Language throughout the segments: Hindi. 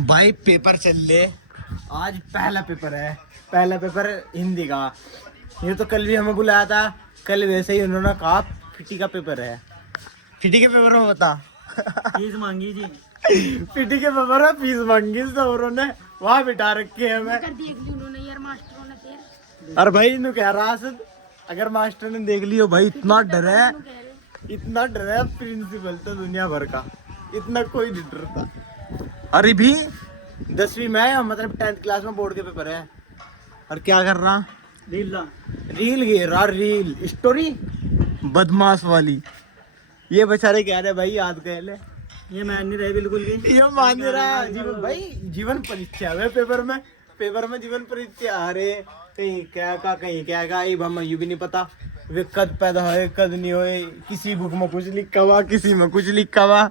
भाई पेपर चल ले। आज पहला पेपर है, पहला पेपर हिंदी का। ये तो कल भी हमें बुलाया था, कल वैसे ही उन्होंने कहा फिटी का पेपर है। फिटी के पेपर में बता फीस मांगी जी। फिटी के पेपर में फीस मांगी तो उन्होंने वहाँ बिठा रखे है हमें। उन्होंने यार मास्टरों ने फिर और भाई इन्हों कह रहा है अगर मास्टर ने देख लियो भाई इतना डर है, इतना डर है प्रिंसिपल तो दुनिया भर का, इतना कोई नहीं डरता। अरे भी 10वीं में मतलब 10th क्लास में बोर्ड के पेपर है और क्या कर रहा रील गिर रहा, रील स्टोरी बदमाश वाली। ये बेचारे कह रहे भाई याद कर ले, ये मान नहीं रहे बिल्कुल भी। ये मान रहा जीवन भाई, जीवन परीक्षा है पेपर में, पेपर में जीवन परीक्षा। अरे कहीं क्या का कहीं क्या का ये हम यू भी नहीं पता वे कद पैदा होए कद नहीं होए, किसी बुक में कुछ लिखा हुआ किसी में कुछ लिखा हुआ।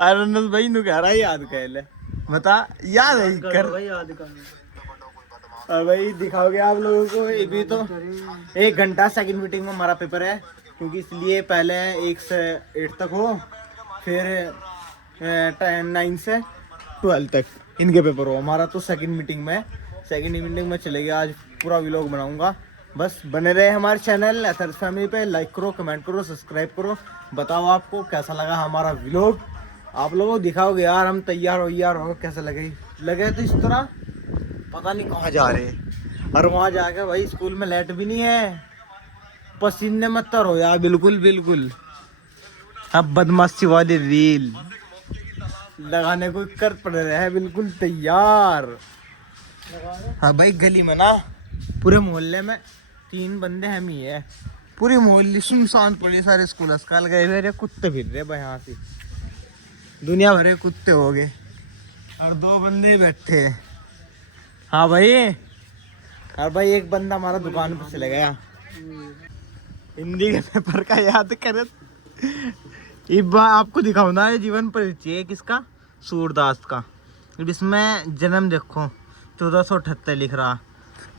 अरनस भाई नु कह रहा है याद कर ले, बता याद है कर भाई याद कर। और भाई दिखाओगे आप लोगों को। ये भी तो 1 घंटा सेकंड मीटिंग में हमारा पेपर है, क्योंकि इसलिए पहले 1 से 8 तक हो, फिर 9 से 12 तक इनके पेपर हो। हमारा तो सेकंड मीटिंग में, सेकंड मीटिंग में चलेगा। आज पूरा व्लॉग बनाऊंगा, बस बने रहे हमारे चैनल एथर्स फैमिली पे। लाइक करो, कमेंट करो, सब्सक्राइब करो। बताओ आपको कैसा लगा हमारा व्लॉग। आप लोगों को दिखाओगे यार हम तैयार हो कैसा लगे तो इस तरह पता नहीं कहाँ जा रहे। और वहाँ जाके भाई स्कूल में लाइट भी नहीं है, पसीने मत तर हो यार बिल्कुल बिल्कुल। अब बदमाशी वाली रील लगाने को कर पड़ रहा है बिल्कुल तैयार। हाँ भाई गली में ना पूरे मोहल्ले में 3 बंदे हम ही है, पूरी मोहल्ली सुनसान पड़ी, सारे स्कूल अस्काल गए हुए, कुत्ते फिर रहे भाई यहाँ से, दुनिया भरे कुत्ते हो गए और 2 बंदे बैठे। हाँ भाई, और भाई एक बंदा हमारा दुकान पर चले गया हिंदी के पेपर का याद करे। आपको दिखाऊं ना ये जीवन परिचय किसका, सूरदास का। इसमें जन्म देखो 1478 लिख रहा।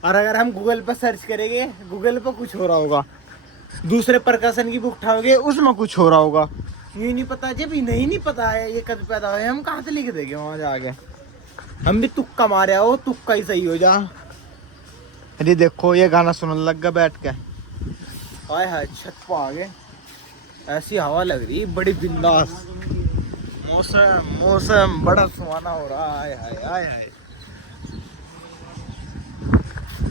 और अगर हम गूगल पर सर्च करेंगे, गूगल पर कुछ हो रहा होगा, दूसरे प्रकाशन की बुक उठाओगे उसमें कुछ हो रहा होगा। ये नहीं पता, जब नहीं पता है ये कब पैदा हुए, हम कहाँ से लिख देंगे वहां जाके। हम भी तुक्का मारे हो, तुक्का ही सही हो जा। अरे देखो ये गाना सुनने लग गया बैठ के। हाय हाय छत पर आ गए, ऐसी हवा लग रही बड़ी बिंदास, मौसम बड़ा सुहाना हो रहा है। हाय हाय हाय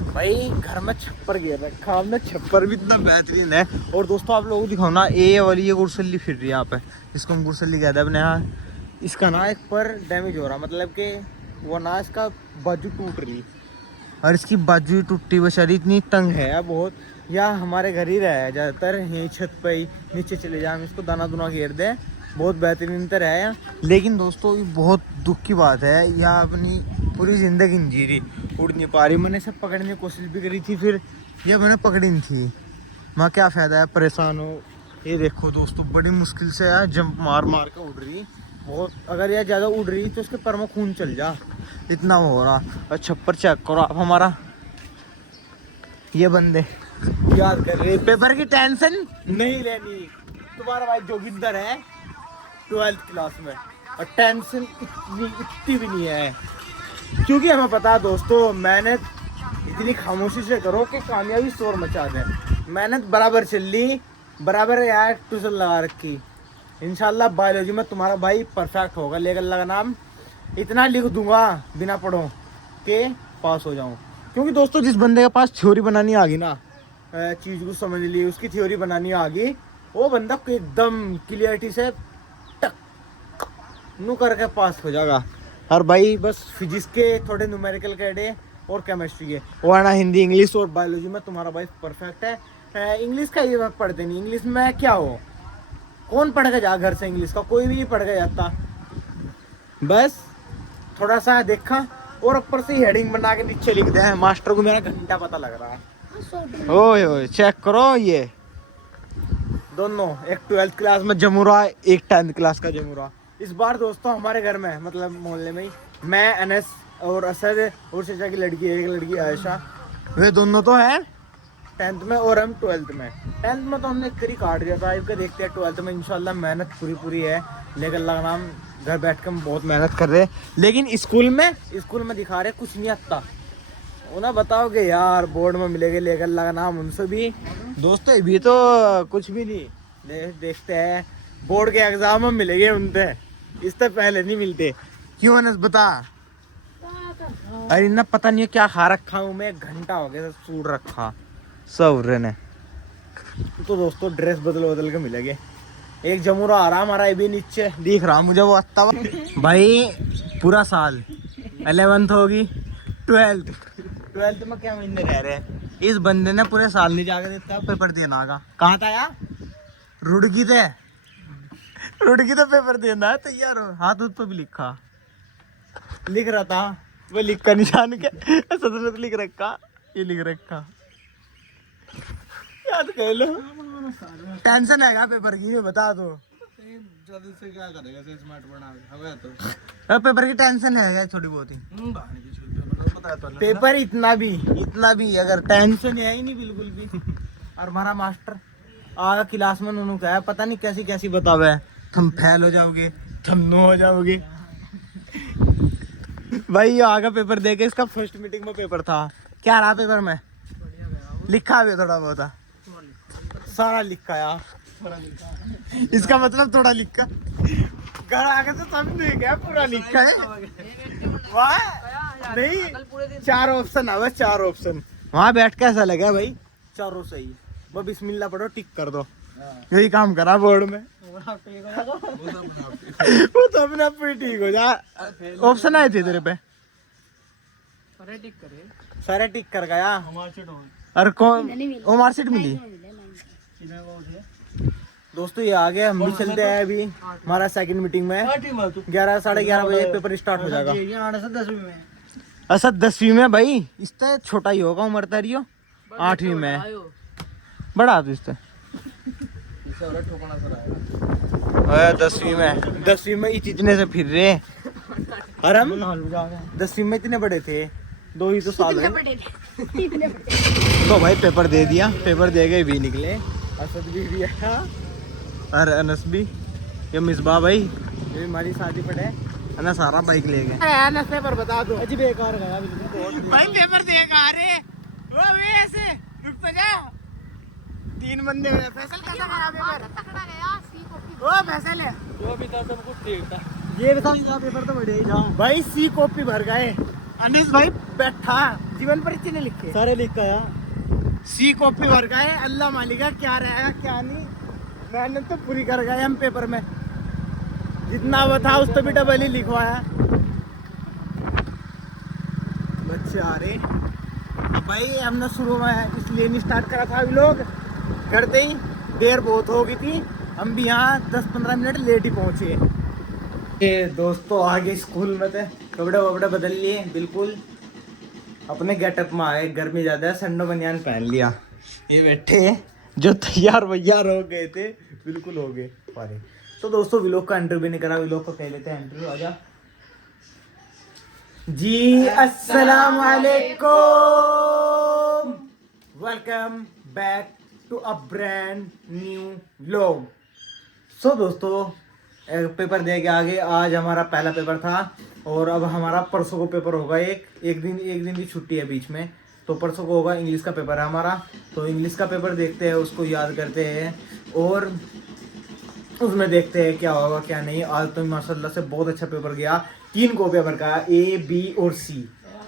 भाई घर में छप्पर गिर रखा हमने, छप्पर भी इतना बेहतरीन है। और दोस्तों आप लोगों को दिखाओ ना, ये वाली ये गुरसली फिर रही है यहाँ पे, इसको हम गुरसली कहते हैं अपने यहाँ। इसका ना एक पर डैमेज हो रहा, मतलब कि वो ना इसका बाजू टूट रही, और इसकी बाजू टूटी बेचारी इतनी तंग है बहुत। या हमारे घर ही रहा है ज़्यादातर, यहीं छत पे ही नीचे चले जाए, हम इसको दाना दुना घेर दें, बहुत बेहतरीन तरह है। लेकिन दोस्तों ये बहुत दुख की बात है, यह अपनी पूरी ज़िंदगी जी रही, उड़ नहीं पा रही। मैंने सब पकड़ने की कोशिश भी करी थी, फिर यह मैंने पकड़ी नहीं थी। मैं क्या फ़ायदा है, परेशान हो। ये देखो दोस्तों बड़ी मुश्किल से यार जंप मार मार के उड़ रही बहुत। अगर यह ज़्यादा उड़ रही तो उसके पर में खून चल जा, इतना हो रहा। और छप्पर चेक करो आप हमारा, ये बंदे याद कर रहे, पेपर की टेंशन नहीं लेनी। तुम्हारा भाई जोगिंदर है 12th क्लास में, और टेंशन इतनी भी नहीं है, क्योंकि हमें पता है दोस्तों मेहनत इतनी खामोशी से करो कि कामयाबी शोर मचा दे। मेहनत बराबर चल ली, बराबर यार ट्यूशन लगा रखी। इंशाल्लाह बायोलॉजी में तुम्हारा भाई परफेक्ट होगा, लेकर लगा नाम इतना लिख दूंगा बिना पढ़ो के पास हो जाऊं। क्योंकि दोस्तों जिस बंदे के पास थ्योरी बनानी आ गई ना, चीज़ को समझ ली, उसकी थ्योरी बनानी आ गई, वो बंदा को एकदम क्लियरिटी से टक नू करके पास हो जाएगा। और भाई बस फिजिक्स के थोड़े न्यूमेरिकल कैडे और केमिस्ट्री के, वरना हिंदी इंग्लिश और बायोलॉजी में तुम्हारा भाई परफेक्ट है। इंग्लिश का ये पढ़ते नहीं, इंग्लिश में क्या हो, कौन पढ़ के जा घर से इंग्लिश का, कोई भी नहीं पढ़ के जाता। बस थोड़ा सा देखा और ऊपर से हेडिंग बना के नीचे लिख दिया है। मास्टर को मेरा घंटा पता लग रहा है। ओए चेक करो, ये दोनों, एक 12th क्लास में जमूरा, एक 10th क्लास का जमूरा। इस बार दोस्तों हमारे घर में मतलब मोहल्ले में ही मैं, अनस और असद और चाचा की लड़की, एक लड़की आयशा, वे दोनों तो हैं 10th में और हम 12th में। 10th में तो हमने करी काट दिया था, इनका देखते हैं 12th में इंशाल्लाह मेहनत पूरी है, लेकिन अल्लाह का नाम घर बैठ के हम बहुत मेहनत कर रहे हैं, लेकिन स्कूल में दिखा रहे कुछ नहीं आता। उन्हें बताओगे यार बोर्ड में मिलेगा लेकर लगाना उनसे भी। दोस्तों ये तो कुछ भी नहीं, देखते हैं बोर्ड के एग्जाम में मिलेंगे उनसे, इससे पहले नहीं मिलते। क्यों अनस बता? अरे ना पता नहीं क्या खा रखा हूँ मैं, 1 घंटा हो गया सूट रखा सब ने। तो दोस्तों ड्रेस बदल के मिलेंगे। एक जमुरा आ रहा हमारा, ये भी नीचे दिख रहा मुझे वो आता भाई। पूरा साल 11th होगी, 12th में क्या महीने रह रहे हैं। इस बंदे ने पूरे साल नहीं जाकर देता पेपर देना का। कहाँ था यार? रुड़की तो पेपर देना है, तैयार हो। हाथ उस पर भी लिख रहा था वो, लिख का निशान के सदरत लिख रखा, ये लिख रखा, याद कर लो। टेंशन है पेपर की, ये बता दो। जल्दी से क्या करेगा स्मार्ट बना हमें तो पेपर की टेंशन है थोड़ी बहुत ही। पेपर इतना भी अगर टेंशन है ही नहीं बिल्कुल भी। और हमारा मास्टर आगा क्लास में उन्होंने कहा पता नहीं कैसी बतावे, तुम फेल हो जाओगे, तुम नो हो जाओगे। भाई ये आगा पेपर देके, इसका फर्स्ट मीटिंग में पेपर था। क्या रहा पेपर में? लिखा भी थोड़ा बहुत, सारा लिखा यार। इसका मतलब थोड़ा लिखा, घर आके तो समझ गया पूरा लिखा है। वाह नहीं, 4 ऑप्शन आवे, 4 ऑप्शन। वहाँ बैठ के ऐसा लगा भाई चारों सही, वो बिस्मिल्लाह पढ़ो टिक कर दो, यही काम करा बोर्ड में। वो तो अपने आप ही ठीक हो जा। ऑप्शन आए थे तेरे पे, सारे टिक कर गया। और कौन वो मार्कशीट मिली? दोस्तों ये आ गया, हम भी चलते हैं अभी हमारा सेकंड मीटिंग में। 11 साढ़े 11 बजे पेपर स्टार्ट हो जाएगा। अच्छा 10वीं में भाई, इससे छोटा ही होगा उम्र तारियो, 8वीं में बड़ा तो इससे 10वीं में इतने से फिर रहे। और हम 10वीं में इतने बड़े थे, 2 ही तो साल है। तो भाई पेपर दे दिया, पेपर दे के भी निकले। असद भी आया और अनस भी। ये मिसबा भाई, ये हमारी शादी पड़े अनस सारा बाइक ले गए। अनस पेपर बता दो, अजी बेकार गया बिल्कुल भाई। पेपर दे के आ रहे वो ऐसे रुक तो जा। 3 बंदे हुए। फैसल कैसा खराब पेपर? तगड़ा गया। ओ फैसल है जो भी था सब कुछ ठीक था। ये बता इनका पेपर तो बढ़िया ही था भाई। सी कॉपी भर गए। अनिस भाई बैठा, जीवन परिचय ने लिखे सारे लिख गया। सी कॉपी भर गए, अल्लाह मालिका क्या रहेगा क्या नहीं। मेहनत तो पूरी कर गए हम पेपर में, जितना वो था उस तो भी डबल ही लिखवाया। बच्चे आ रहे भाई, हमने शुरू में इसलिए नहीं स्टार्ट करा था। अभी लोग करते ही देर बहुत हो गई थी, हम भी यहाँ 10-15 मिनट लेट ही पहुँचे। ये दोस्तों आगे स्कूल में थे, कपड़े वपड़े बदल लिए, बिल्कुल अपने गेटअप में आए। गर्मी ज़्यादा है, संडो बनियान पहन लिया। ये बैठे जो तैयार वैयार हो गए थे, बिल्कुल हो गए पारे। तो दोस्तों व्लॉग का इंटरव्यू भी नहीं करा, व्लॉग को कह लेते हैं इंटरव्यू। आजा जी, अस्सलाम वालेकुम, welcome back to a brand new vlog. So दोस्तों पेपर दे के आगे, आज हमारा पहला पेपर था और अब हमारा परसों को पेपर होगा। एक दिन की छुट्टी है बीच में, तो परसों को होगा। इंग्लिश का पेपर है हमारा, तो इंग्लिश का पेपर देखते हैं, उसको याद करते हैं और उसमें देखते हैं क्या होगा क्या नहीं। आज तो माशाल्लाह से बहुत अच्छा पेपर गया। 3 कॉपियाँ भर गया, A, B और C।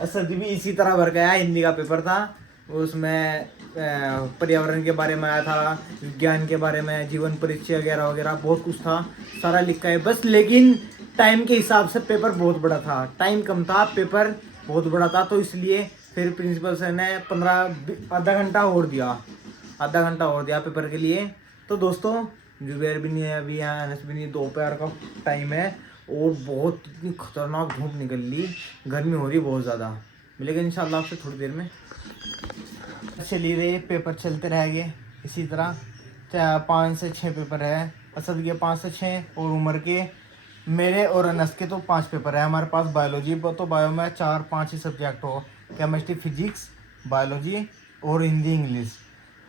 असद भी इसी तरह भर गया। हिंदी का पेपर था, उसमें पर्यावरण के बारे में आया था, विज्ञान के बारे में, जीवन परिचय वगैरह वगैरह बहुत कुछ था, सारा लिखा है बस। लेकिन टाइम के हिसाब से पेपर बहुत बड़ा था, टाइम कम था, पेपर बहुत बड़ा था, तो इसलिए फिर प्रिंसिपल सर ने आधा घंटा और दिया पेपर के लिए। तो दोस्तों जुबैर भी नहीं है अभी यहाँ, अनस भी नहीं, दोपहर का टाइम है और बहुत इतनी खतरनाक धूप निकल ली, गर्मी हो रही बहुत ज़्यादा। मिलेगा इंशाल्लाह आपसे थोड़ी देर में। चली रहे पेपर चलते रहेंगे इसी तरह। 5 से 6 पेपर है, असद के 5 से 6 और उमर के, मेरे और अनस के तो 5 पेपर है। हमारे पास बायोलॉजी, तो बायो में 4-5 ही सब्जेक्ट हो, केमिस्ट्री, फिजिक्स, बायोलॉजी और हिंदी, इंग्लिश।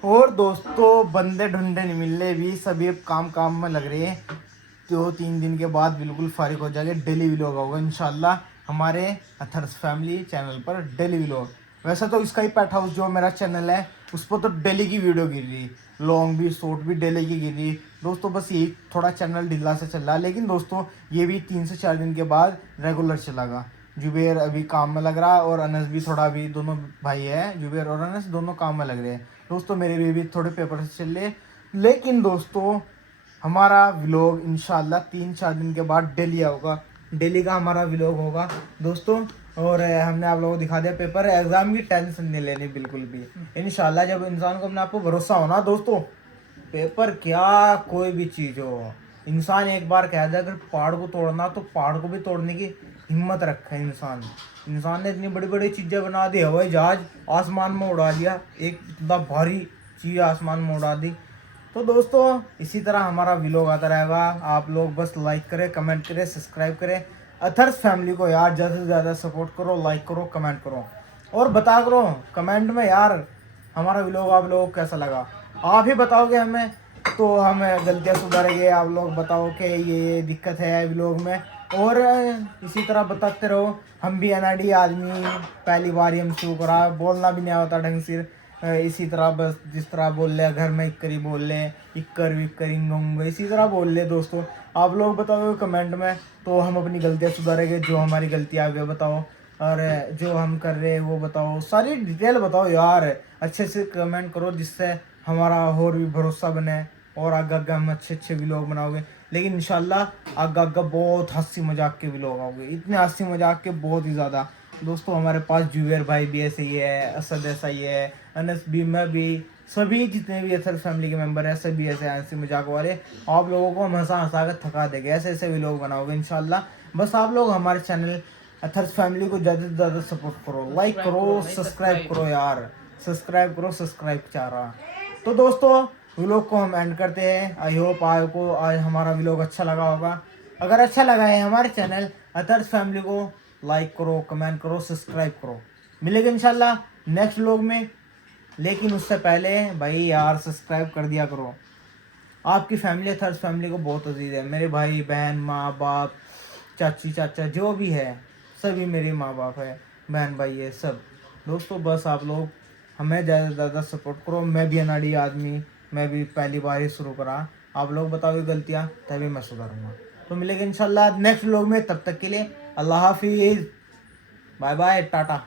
और दोस्तों बंदे ढूंढे नहीं मिल रहे भी, सभी काम में लग रहे हैं। 2-3 दिन के बाद बिल्कुल फारिग हो जाएंगे, डेली व्लॉग होगा इंशाल्लाह हमारे अथर्स फैमिली चैनल पर, डेली व्लॉग। वैसे तो इसका ही पेट हाउस जो मेरा चैनल है उस पर तो डेली की वीडियो गिर रही, लॉन्ग भी शॉर्ट भी डेली की गिर रही दोस्तों। बस यही थोड़ा चैनल ढीला से चल रहा है, लेकिन दोस्तों ये भी 3 से 4 दिन के बाद रेगुलर चलेगा। जुबेर अभी काम में लग रहा है और अनस भी थोड़ा, अभी दोनों भाई है जुबेर और अनस दोनों काम में लग रहे हैं दोस्तों। मेरे भी थोड़े पेपर से चल रहे, लेकिन दोस्तों हमारा व्लॉग इंशाल्लाह 3-4 दिन के बाद डेली होगा, डेली का हमारा व्लॉग होगा दोस्तों। और हमने आप लोगों को दिखा दिया पेपर, एग्जाम की टेंशन नहीं लेनी बिल्कुल भी इंशाल्लाह। जब इंसान को अपने आप को भरोसा हो ना दोस्तों, पेपर क्या कोई भी चीज़ हो, इंसान एक बार कह दे अगर पहाड़ को तोड़ना तो पहाड़ को भी तोड़ने की हिम्मत रखा है इंसान। इंसान ने इतनी बड़ी बड़ी चीज़ें बना दी, हवाई जहाज आसमान में उड़ा दिया, एक इतना भारी चीज़ आसमान में उड़ा दी। तो दोस्तों इसी तरह हमारा व्लॉग आता रहेगा, आप लोग बस लाइक करें, कमेंट करें, सब्सक्राइब करें। अथर्स फैमिली को यार ज़्यादा से ज़्यादा सपोर्ट करो, लाइक करो, कमेंट करो और बता करो कमेंट में यार हमारा व्लॉग आप लोगों को कैसा लगा। आप ही बताओगे हमें तो हम गलतियाँ सुधारेंगे। आप लोग बताओ कि ये दिक्कत है व्लॉग में, और इसी तरह बताते रहो। हम भी अनाड़ी आदमी, पहली बार ही हम शुरू करा, बोलना भी नहीं आता ढंग से। इसी तरह बस जिस तरह बोल रहे घर में इक्करी बोल रहे, इक्कर विक्कर इंग इसी तरह बोल रहे दोस्तों। आप लोग बताओ कमेंट में तो हम अपनी गलतियाँ सुधारेंगे, जो हमारी गलतियाँ वे बताओ और जो हम कर रहे हैं वो बताओ, सारी डिटेल बताओ यार। अच्छे से कमेंट करो जिससे हमारा और भी भरोसा बने और आगे आगे हम अच्छे अच्छे व्लॉग बनाओगे। लेकिन इंशाल्लाह आगे आगे बहुत हंसी मजाक के व्लॉग आओगे, इतने हंसी मजाक के बहुत ही ज़्यादा दोस्तों। हमारे पास जुबेर भाई भी ऐसे ही है, असद ऐसा ही है, अनस भी, मैं भी, सभी जितने भी अथर फैमिली के मेंबर हैं सभी ऐसे हंसी मजाक वाले। आप लोगों को हम हंसा हंसा कर थका देंगे, ऐसे ऐसे व्लॉग बनाओगे इंशाल्लाह। बस आप लोग हमारे चैनल अथर्स फैमिली को ज़्यादा से ज़्यादा सपोर्ट करो, लाइक करो, सब्सक्राइब करो यार, सब्सक्राइब करो, सब्सक्राइब चाह रहा। तो दोस्तों व्लॉग को हम एंड करते हैं। आई होप आपको आज हमारा व्लॉग अच्छा लगा होगा। अगर अच्छा लगा है हमारे चैनल अथर्स फैमिली को लाइक करो, कमेंट करो, सब्सक्राइब करो। मिलेंगे इंशाल्लाह नेक्स्ट व्लॉग में, लेकिन उससे पहले भाई यार सब्सक्राइब कर दिया करो। आपकी फैमिली अथर्स फैमिली को बहुत अजीज है, मेरे भाई बहन, माँ बाप, चाची चाचा जो भी है सभी मेरे माँ बाप है, बहन भाई है सब दोस्तों। बस आप लोग हमें ज़्यादा से ज़्यादा सपोर्ट करो। मैं भी अनाड़ी आदमी, मैं भी पहली बार ही शुरू करा। आप लोग बताओगे गलतियाँ तभी मैं सुधारूँगा। तो मिलेंगे इंशाल्लाह नेक्स्ट व्लॉग में, तब तक के लिए अल्लाह हाफिज़, बाय बाय, टाटा।